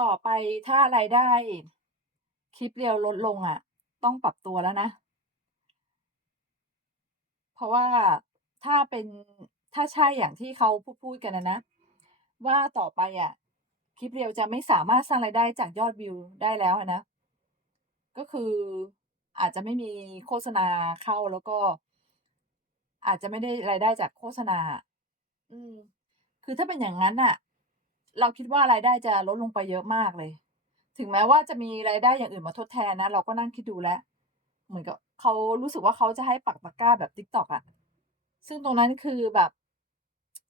ต่อไปถ้ารายได้ คลิป Reel ลดลงอะต้องปรับตัวแล้วนะ เพราะว่าถ้าเป็นถ้าใช่อย่างที่เขาพูดๆกันอะนะ ว่าต่อไปอะคลิป Reel จะไม่สามารถสร้างรายได้จากยอดวิวได้แล้วนะ ก็คืออาจจะไม่มีโฆษณาเข้าแล้วก็ อาจจะไม่ได้รายได้จากโฆษณา อืม คือถ้าเป็นอย่างงั้นน่ะ เราคิดว่ารายได้จะลดลงไปเยอะมากเลย ถึงแม้ว่าจะมีรายได้อย่างอื่นมาทดแทนนะ เราก็นั่งคิดดูแล้ว เหมือนกับเขารู้สึกว่าเขาจะให้ปักตะกร้าแบบ TikTok อะซึ่งตรงนั้นคือแบบ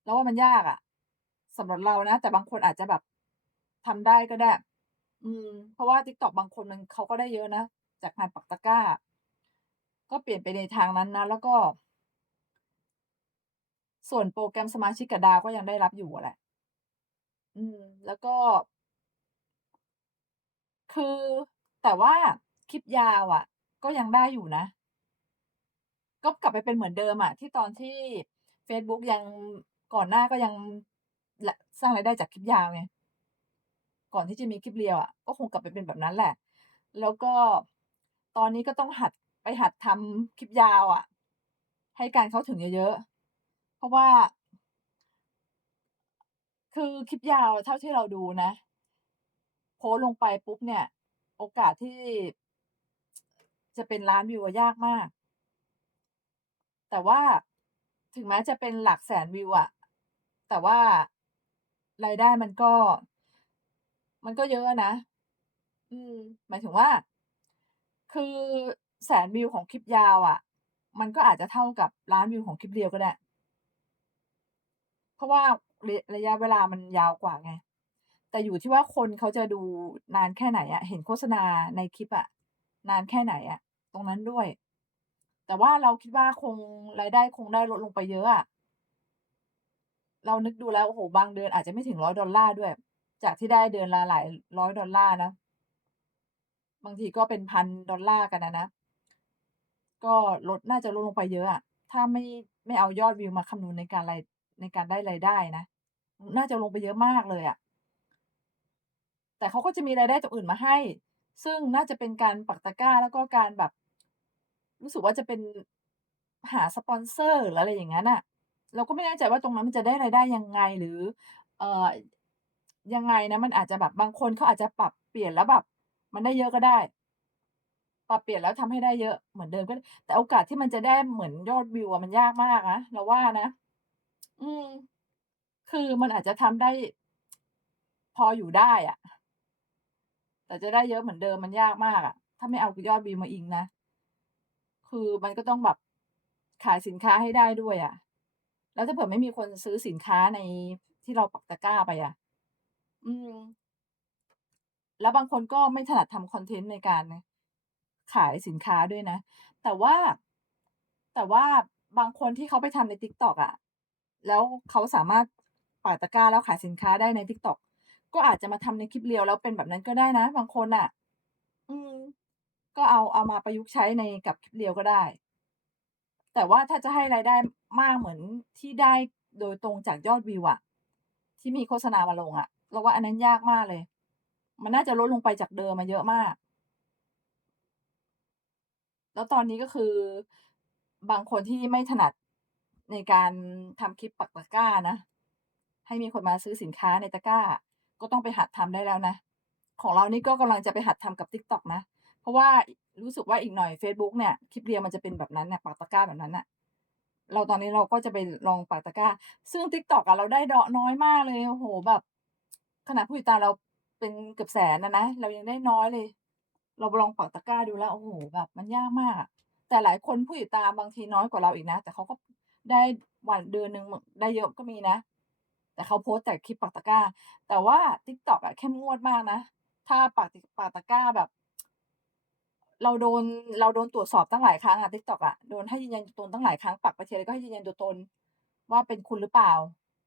เราว่ามันยากอะสำหรับเรานะ แต่บางคนอาจจะแบบทำได้ก็ได้ อืม เพราะว่า TikTok บางคนมันเขาก็ได้เยอะนะ จากการปักตะกร้า ก็เปลี่ยนไปในทางนั้นนะ แล้วก็ ส่วนโปรแกรมสมาชิกกับดาวก็ยังได้รับอยู่แหละ อืม แล้วก็ คือ แต่ว่าคลิปยาวอะ ก็ยังได้อยู่นะ ก็กลับไปเป็นเหมือนเดิมอะ ที่ตอนที่เฟซบุ๊กยัง ก่อนหน้าก็ยังสร้างรายได้จากคลิปยาวไง ก่อนที่จะมีคลิป Reel อะ ก็คงกลับไปเป็นแบบนั้นแหละ แล้วก็ ตอนนี้ก็ต้องหัด ไปหัดทำคลิปยาวอะ ให้การเข้าถึงเยอะ ๆ เพราะว่า คือคลิปยาวเท่าที่เราดูนะ โพสลงไปปุ๊บเนี่ย โอกาสที่ จะเป็นล้านวิวอะยากมาก แต่ว่าถึงแม้จะเป็นหลักแสนวิวอะแต่ว่ารายได้มันก็ มันก็เยอะนะ อืม หมายถึงว่า คือแสนวิวของคลิปยาวอะมันก็อาจจะเท่ากับล้านวิวของคลิป Reel ก็ได้ เพราะว่า ระยะเวลามันยาวกว่าไง แต่อยู่ที่ว่าคนเขาจะดูนานแค่ไหนอะเห็นโฆษณาในคลิปอะนานแค่ไหนอะตรงนั้นด้วย แต่ว่าเราคิดว่าคงรายได้คงได้ลดลงไปเยอะอะเรานึกดูแล้วโอ้โฮบางเดือนอาจจะไม่ถึง $100 ด้วย จากที่ได้เดือนละหลายร้อยดอลลาร์นะ บางทีก็เป็น $1,000 กันอะนะ ก็ลดน่าจะลดลงไปเยอะอะถ้าไม่ไม่เอายอดวิวมาคำนวณในการรายในการได้รายได้นะ น่าจะลงไปเยอะมากเลยอะแต่เขาก็จะมีรายได้ตรงอื่นมาให้ ซึ่งน่าจะเป็นการปักตะกร้า แล้วก็การแบบ รู้สึกว่าจะเป็นหาสปอนเซอร์หรืออะไรอย่างงั้นน่ะเราก็ไม่แน่ใจว่าตรงนั้นมันจะได้รายได้ยังไงหรือ เอ่อยังไงนะ มันอาจจะแบบบางคนเขาอาจจะปรับเปลี่ยนแล้วแบบ มันได้เยอะก็ได้ ปรับเปลี่ยนแล้วทำให้ได้เยอะเหมือนเดิมก็แต่โอกาสที่มันจะได้เหมือนยอดวิวอะมันยากมากนะเราว่านะ อืม คือมันอาจจะทำได้ พออยู่ได้อะแต่จะได้เยอะเหมือนเดิมมันยากมากอะถ้าไม่เอายอดวิวมาอิงนะ คือมันก็ต้องแบบขายสินค้าให้ได้ด้วยอะแล้วถ้าเผื่อไม่มีคนซื้อสินค้าในที่เราปักตะกร้าไปอะอืม แล้วบางคนก็ไม่ถนัดทำคอนเทนต์ในการขายสินค้าด้วยนะ แต่ว่า แต่ว่าบางคนที่เขาไปทำใน TikTok อะแล้วเขาสามารถ ปักตะกร้าแล้วขายสินค้าได้ใน TikTok ก็อาจจะมาทำในคลิป Reel แล้วเป็นแบบนั้นก็ได้นะ บางคนน่ะ อืม ก็เอาเอามาประยุกต์ใช้ในกับคลิป Reel ก็ได้ แต่ว่าถ้าจะให้รายได้มากเหมือนที่ได้โดยตรงจากยอดวิวอะที่มีโฆษณามาลงอะเราว่าอันนั้นยากมากเลย มันน่าจะลดลงไปจากเดิมอะเยอะมาก แล้วตอนนี้ก็คือบางคนที่ไม่ถนัดในการทำคลิปปักตะกร้านะ ให้มีคนมาซื้อสินค้าในตะกร้า ก็ต้องไปหัดทำได้แล้วนะ ของเรานี่ก็กำลังจะไปหัดทำกับ TikTok นะ เพราะว่ารู้สึกว่าอีกหน่อยเฟซบุ๊กเนี่ยคลิป Reel มันจะเป็นแบบนั้นน่ะปักตะกร้าแบบนั้นน่ะเราตอนนี้เราก็จะไปลองปักตะกร้า ซึ่ง TikTok อะเราได้เดอน้อยมากเลยโอ้โฮแบบ ขนาดผู้ติดตามเราเป็นเกือบแสนอะนะ เรายังได้น้อยเลย เราลองปักตะกร้าดูแล้วโอ้โฮแบบมันยากมาก แต่หลายคนผู้ติดตามบางทีน้อยกว่าเราอีกนะ แต่เขาก็ได้วันเดือนหนึ่งได้เยอะก็มีนะ แต่เขาโพสต์แต่คลิปปักตะก้า แต่ว่า TikTok อะเข้มงวดมากนะ ถ้าปักติปักตะก้าแบบ เราโดนเราโดนตรวจสอบตั้งหลายครั้งอะ TikTok อะโดนให้ยืนยันตัวตนตั้งหลายครั้งปักไปทีไรก็ให้ยืนยันตัวตน ว่าเป็นคุณหรือเปล่า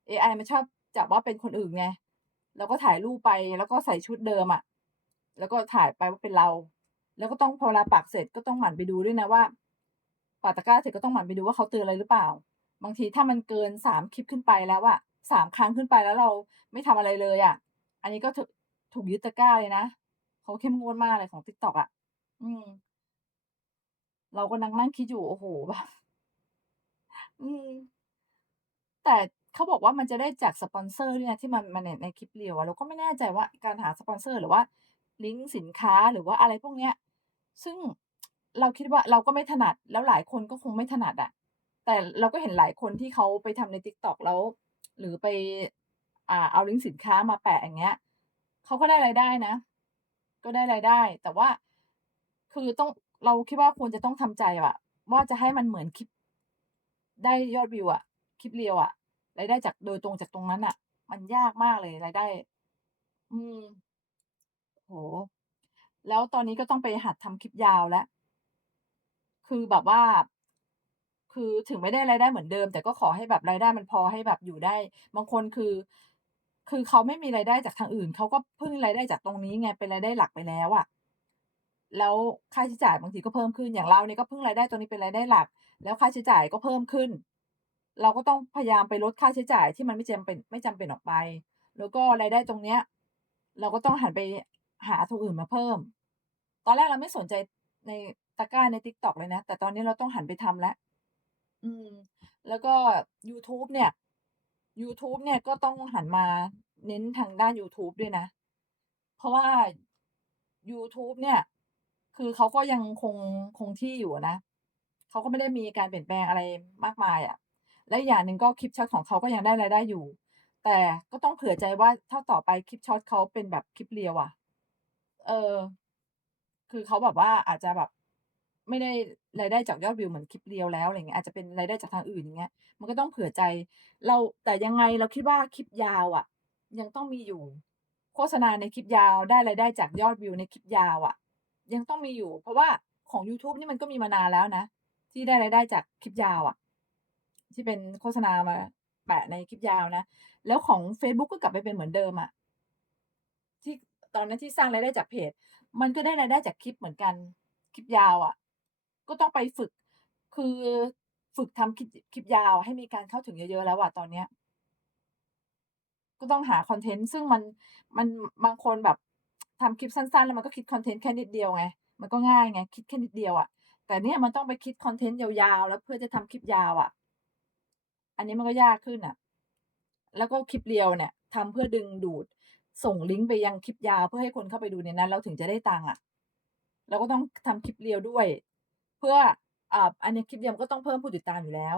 เอไอมันชอบจับว่าเป็นคนอื่นไงเราก็ถ่ายรูปไปแล้วก็ใส่ชุดเดิมอะแล้วก็ถ่ายไปว่าเป็นเรา แล้วก็ต้องพอเวลาปักเสร็จก็ต้องหมั่นไปดูด้วยนะว่าปักตะก้าเสร็จก็ต้องหมั่นไปดูว่าเขาเตือนอะไรหรือเปล่า บางทีถ้ามันเกิน3คลิปขึ้นไปแล้วอะ 3ครั้งขึ้นไปแล้วเราไม่ทำอะไรเลยอะอันนี้ก็ถูกยึดตะกร้าเลยนะเขาเข้มงวดมากเลยของ TikTok อะอืม เราก็นั่งนั่งคิดอยู่โอ้โฮแบบอืม แต่เขาบอกว่ามันจะได้จากสปอนเซอร์ด้วยนะที่มันมาในในคลิป Reel อะเราก็ไม่แน่ใจว่าการหาสปอนเซอร์หรือว่า ลิงก์สินค้าหรือว่าอะไรพวกเนี้ย ซึ่งเราคิดว่าเราก็ไม่ถนัดแล้วหลายคนก็คงไม่ถนัดอะแต่เราก็เห็นหลายคนที่เขาไปทำใน TikTok แล้ว หรือไป อ่า เอาลิงก์สินค้ามาแปะอย่างเงี้ยเขาก็ได้รายได้นะ ก็ได้รายได้ แต่ว่าคือต้องเราคิดว่าควรจะต้องทำใจอะว่าจะให้มันเหมือนคลิป ได้ยอดวิวอะคลิป Reel อะรายได้จากโดยตรงจากตรงนั้นน่ะมันยากมากเลยรายได้ อืมโอ้โฮแล้วตอนนี้ก็ต้องไปหัดทำคลิปยาวแล้ว คือแบบว่า คือถึงไม่ได้รายได้เหมือนเดิม แต่ก็ขอให้แบบรายได้มันพอให้แบบอยู่ได้ บางคนคือ คือเขาไม่มีรายได้จากทางอื่นเขาก็พึ่งรายได้จากตรงนี้ไงเป็นรายได้หลักไปแล้วอะแล้วค่าใช้จ่ายบางทีก็เพิ่มขึ้นอย่างเราเนี่ยก็พึ่งรายได้ตรงนี้เป็นรายได้หลัก แล้วค่าใช้จ่ายก็เพิ่มขึ้น เราก็ต้องพยายามไปลดค่าใช้จ่ายที่มันไม่จำเป็นไม่จำเป็นออกไป แล้วก็รายได้ตรงเนี้ย เราก็ต้องหันไปหาตรงอื่นมาเพิ่ม ตอนแรกเราไม่สนใจในตะกร้าใน TikTok เลยนะ แต่ตอนนี้เราต้องหันไปทำแล้ว อืม แล้วก็ยูทูบเนี่ยยูทูบเนี่ยก็ต้องหันมาเน้นทางด้านยูทูบด้วยนะ เพราะว่ายูทูบเนี่ย คือเขาก็ยังคง คงที่อยู่อะนะ เขาก็ไม่ได้มีการเปลี่ยนแปลงอะไรมากมายอะ และอีกอย่างหนึ่งก็คลิปช็อตของเขาก็ยังได้รายได้อยู่ แต่ก็ต้องเผื่อใจว่า ถ้าต่อไปคลิปช็อตเขาเป็นแบบคลิป Reel อะ เออ คือเขาแบบว่าอาจจะแบบ ไม่ได้รายได้จากยอดวิวเหมือนคลิป Reel แล้วอะไรเงี้ยอาจจะเป็นรายได้จากทางอื่นอย่างเงี้ยมันก็ต้องเผื่อใจ เราแต่ยังไงเราคิดว่าคลิปยาวอะยังต้องมีอยู่ โฆษณาในคลิปยาวได้รายได้จากยอดวิวในคลิปยาวอะยังต้องมีอยู่ เพราะว่าของยูทูบนี่มันก็มีมานานแล้วนะ ที่ได้รายได้จากคลิปยาวอะที่เป็นโฆษณามาแปะในคลิปยาวนะ แล้วของเฟซบุ๊กก็กลับไปเป็นเหมือนเดิมอะที่ตอนนั้นที่สร้างรายได้จากเพจ มันก็ได้รายได้จากคลิปเหมือนกัน คลิปยาวอะ ก็ต้องไปฝึก คือฝึกทำคลิปคลิปยาวให้มีการเข้าถึงเยอะๆแล้วอะตอนเนี้ย ก็ต้องหาคอนเทนต์ซึ่งมันมันบางคนแบบทำคลิปสั้นๆ แล้วมันก็คิดคอนเทนต์แค่นิดเดียวไง มันก็ง่ายไง คิดแค่นิดเดียวอะแต่เนี่ยมันต้องไปคิดคอนเทนต์ยาวๆ แล้วเพื่อจะทำคลิปยาวอะอันนี้มันก็ยากขึ้นอะแล้วก็คลิป Reel เนี่ยทำเพื่อดึงดูด ส่งลิงก์ไปยังคลิปยาวเพื่อให้คนเข้าไปดูในนั้นเราถึงจะได้ตังค์อะเราก็ต้องทำคลิป Reel ด้วย เพื่ออ่าอันนี้คลิป Reel มันก็ต้องเพิ่มผู้ติดตามอยู่แล้ว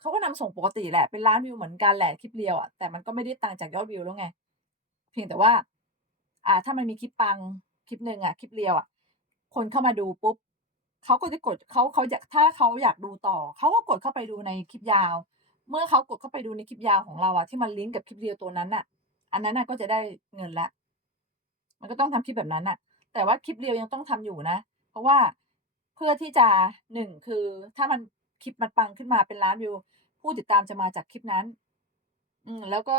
เขาก็นำส่งปกติแหละเป็นล้านวิวเหมือนกันแหละคลิป Reel อะแต่มันก็ไม่ได้ตังจากยอดวิวแล้วไง เพียงแต่ว่า อ่า ถ้ามันมีคลิปปังคลิปหนึ่งอะคลิป Reel อะคนเข้ามาดูปุ๊บเขาก็จะกดเขาเขาอยากถ้าเขาอยากดูต่อเขาก็กดเข้าไปดูในคลิปยาว เมื่อเขากดเข้าไปดูในคลิปยาวของเราอะที่มันลิงก์กับคลิป Reel ตัวนั้นน่ะ อันนั้นน่ะก็จะได้เงินล้วมันก็ต้องทำคลิปแบบนั้นน่ะ แต่ว่าคลิป Reel ยังต้องทำอยู่นะ เพราะว่า เพื่อที่จะ1คือถ้ามันคลิปมันปังขึ้นมาเป็นล้านวิว ผู้ติดตามจะมาจากคลิปนั้น อืมแล้วก็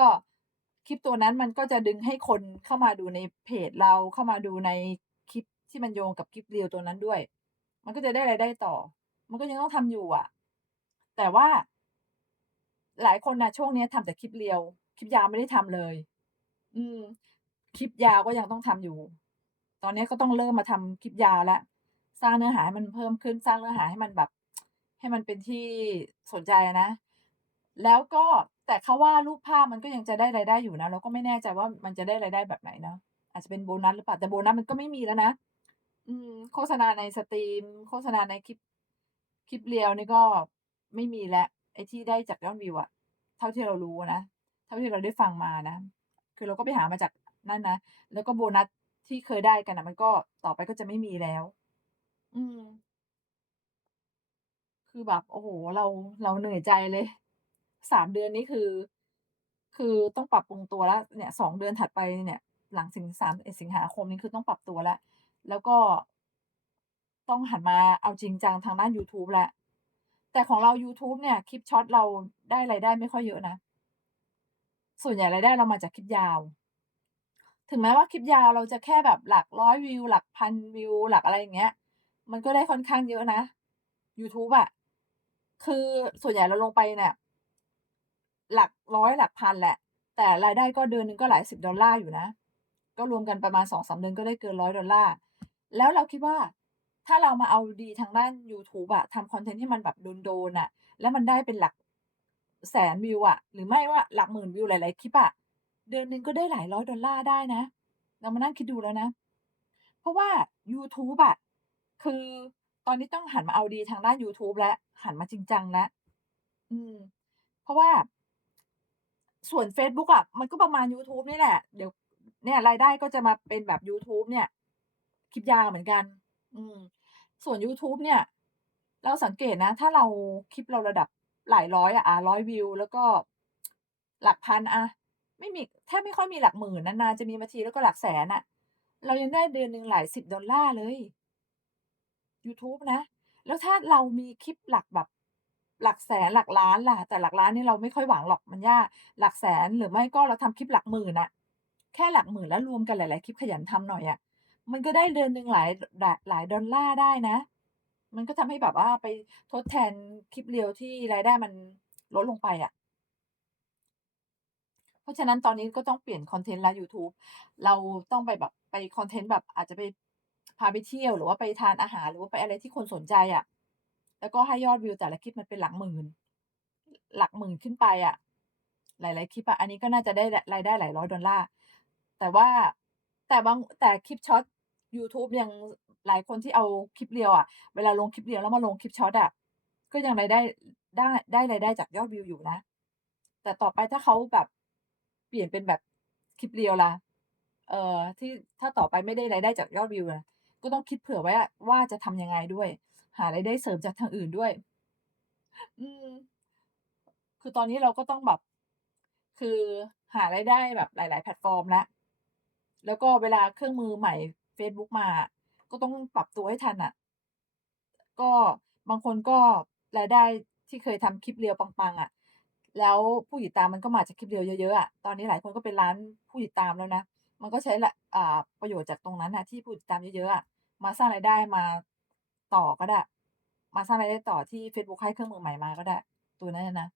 คลิปตัวนั้นมันก็จะดึงให้คนเข้ามาดูในเพจเราเข้ามาดูในคลิปที่มันโยงกับคลิป Reel ตัวนั้นด้วย มันก็จะได้รายได้ต่อ มันก็ยังต้องทำอยู่อะ แต่ว่า หลายคนนะช่วงนี้ยทำแต่คลิป Reel คลิปยาวไม่ได้ทำเลย อืม คลิปยาวก็ยังต้องทำอยู่ ตอนนี้ก็ต้องเริ่มมาทำคลิปยาวแล้ว สร้างเนื้อหาให้มันเพิ่มขึ้นสร้างเนื้อหาให้มันแบบ ให้มันเป็นที่สนใจนะ แล้วก็แต่เขาว่ารูปภาพมันก็ยังจะได้รายได้อยู่นะเราก็ไม่แน่ใจว่ามันจะได้รายได้แบบไหนเนาะอาจจะเป็นโบนัสหรือเปล่าแต่โบนัสมันก็ไม่มีแล้วนะอืม โฆษณาในสตรีม โฆษณาในคลิป คลิป Reel นี่ก็ไม่มีแล้วไอ้ที่ได้จากยอดวิวอะเท่าที่เรารู้นะเท่าที่เราได้ฟังมานะ คือเราก็ไปหามาจากนั่นนะแล้วก็โบนัสที่เคยได้กันนะมันก็ต่อไปก็จะไม่มีแล้ว อืม คือแบบ โอ้โฮ เรา เราเหนื่อยใจเลย 3 เดือนนี้คือ คือต้องปรับปรุงตัวแล้ว เนี่ย 2 เดือนถัดไปเนี่ย หลังสิง31 สิงหาคมนี้ คือต้องปรับตัวแล้ว แล้วก็ ต้องหันมาเอาจริงจังทางด้านยูทูบแล้ว แต่ของเรายูทูบเนี่ย คลิปช็อตเราได้รายได้ไม่ค่อยเยอะนะ ส่วนใหญ่รายได้เรามาจากคลิปยาว ถึงแม้ว่าคลิปยาวเราจะแค่แบบหลักร้อยวิว หลักพันวิว หลักอะไรอย่างเงี้ย มันก็ได้ค่อนข้างเยอะนะยูทูบอะคือส่วนใหญ่เราลงไปเนี่ยหลักร้อยหลักพันแหละ แต่รายได้ก็เดือนนึงก็หลายสิบดอลลาร์อยู่นะ ก็รวมกันประมาณ2-3เดือนก็ได้เกิน $100 แล้วเราคิดว่า ถ้าเรามาเอาดีทางด้านยูทูบอะทำคอนเทนต์ที่มันแบบโดนๆน่ะแล้วมันได้เป็นหลักแสนวิวอะหรือไม่ว่าหลักหมื่นวิวหลายๆคลิปอะเดือนนึงก็ได้หลาย $100 ได้นะ เรามานั่งคิดดูแล้วนะ เพราะว่ายูทูบอะ คือตอนนี้ต้องหันมาเอาดีทางด้านยูทูบแล้วหันมาจริงจังแล้วอืม เพราะว่า ส่วนเฟซบุ๊กอะมันก็ประมาณยูทูบนี่แหละ เดี๋ยว เนี่ยรายได้ก็จะมาเป็นแบบยูทูบเนี่ย คลิปยาวเหมือนกัน อืม ส่วนยูทูบเนี่ย เราสังเกตนะ ถ้าเราคลิปเราระดับหลายร้อยอะอ่า100วิว แล้วก็หลักพันอะไม่มีแทบไม่ค่อยมีหลักหมื่นนานๆจะมีมาทีแล้วก็หลักแสนอะเรายังได้เดือนหนึ่งหลาย $10 เลย ยูทูบนะ แล้วถ้าเรามีคลิปหลักแบบหลักแสนหลักล้านล่ะ แต่หลักล้านนี่เราไม่ค่อยหวังหรอกมันยากหลักแสนหรือไม่ก็เราทำคลิปหลักหมื่นอะแค่หลักหมื่นแล้วรวมกันหลาย ๆ คลิปขยันทำหน่อยอะมันก็ได้เดือนหนึ่งหลายหลายดอลลาร์ได้นะ มันก็ทำให้แบบว่าไปทดแทนคลิป Reel ที่รายได้มันลดลงไปอะเพราะฉะนั้นตอนนี้ก็ต้องเปลี่ยนคอนเทนต์แล้วยูทูบเราต้องไปแบบไปคอนเทนต์แบบอาจจะไป พาไปเที่ยวหรือว่าไปทานอาหารหรือว่าไปอะไรที่คนสนใจอะแล้วก็ให้ยอดวิวแต่ละคลิปมันเป็นหลักหมื่น หลักหมื่นขึ้นไปอะหลาย ๆ คลิปอะอันนี้ก็น่าจะได้รายได้หลายร้อยดอลลาร์ แต่ว่าแต่บางแต่คลิปช็อตยูทูบยังหลายคนที่เอาคลิป Reel อะเวลาลงคลิป Reel แล้วมาลงคลิปช็อตอะก็ยังรายได้ได้ได้รายได้จากยอดวิวอยู่นะ แต่ต่อไปถ้าเขาแบบเปลี่ยนเป็นแบบคลิป Reel ล่ะเอ่อที่ถ้าต่อไปไม่ได้รายได้จากยอดวิวอะ ก็ต้องคิดเผื่อไว้ว่าจะทำยังไงด้วย หารายได้เสริมจากทางอื่นด้วย อืม คือตอนนี้เราก็ต้องแบบ คือหารายได้แบบหลาย ๆ แพลตฟอร์มแล้วแล้วก็เวลาเครื่องมือใหม่เฟซบุ๊กมา ก็ต้องปรับตัวให้ทันอะก็บางคนก็รายได้ที่เคยทำคลิป Reel ปังๆอะแล้วผู้ติดตามมันก็มาจากคลิป Reel เยอะๆอะตอนนี้หลายคนก็เป็นล้านผู้ติดตามแล้วนะ มันก็ใช้แหละอ่าประโยชน์จากตรงนั้นนะที่ผู้ติดตามเยอะๆอะมาสร้างรายได้มาต่อก็ได้ มาสร้างรายได้ต่อที่เฟซบุ๊กให้เครื่องมือใหม่มาก็ได้ ตัวนั้นนะ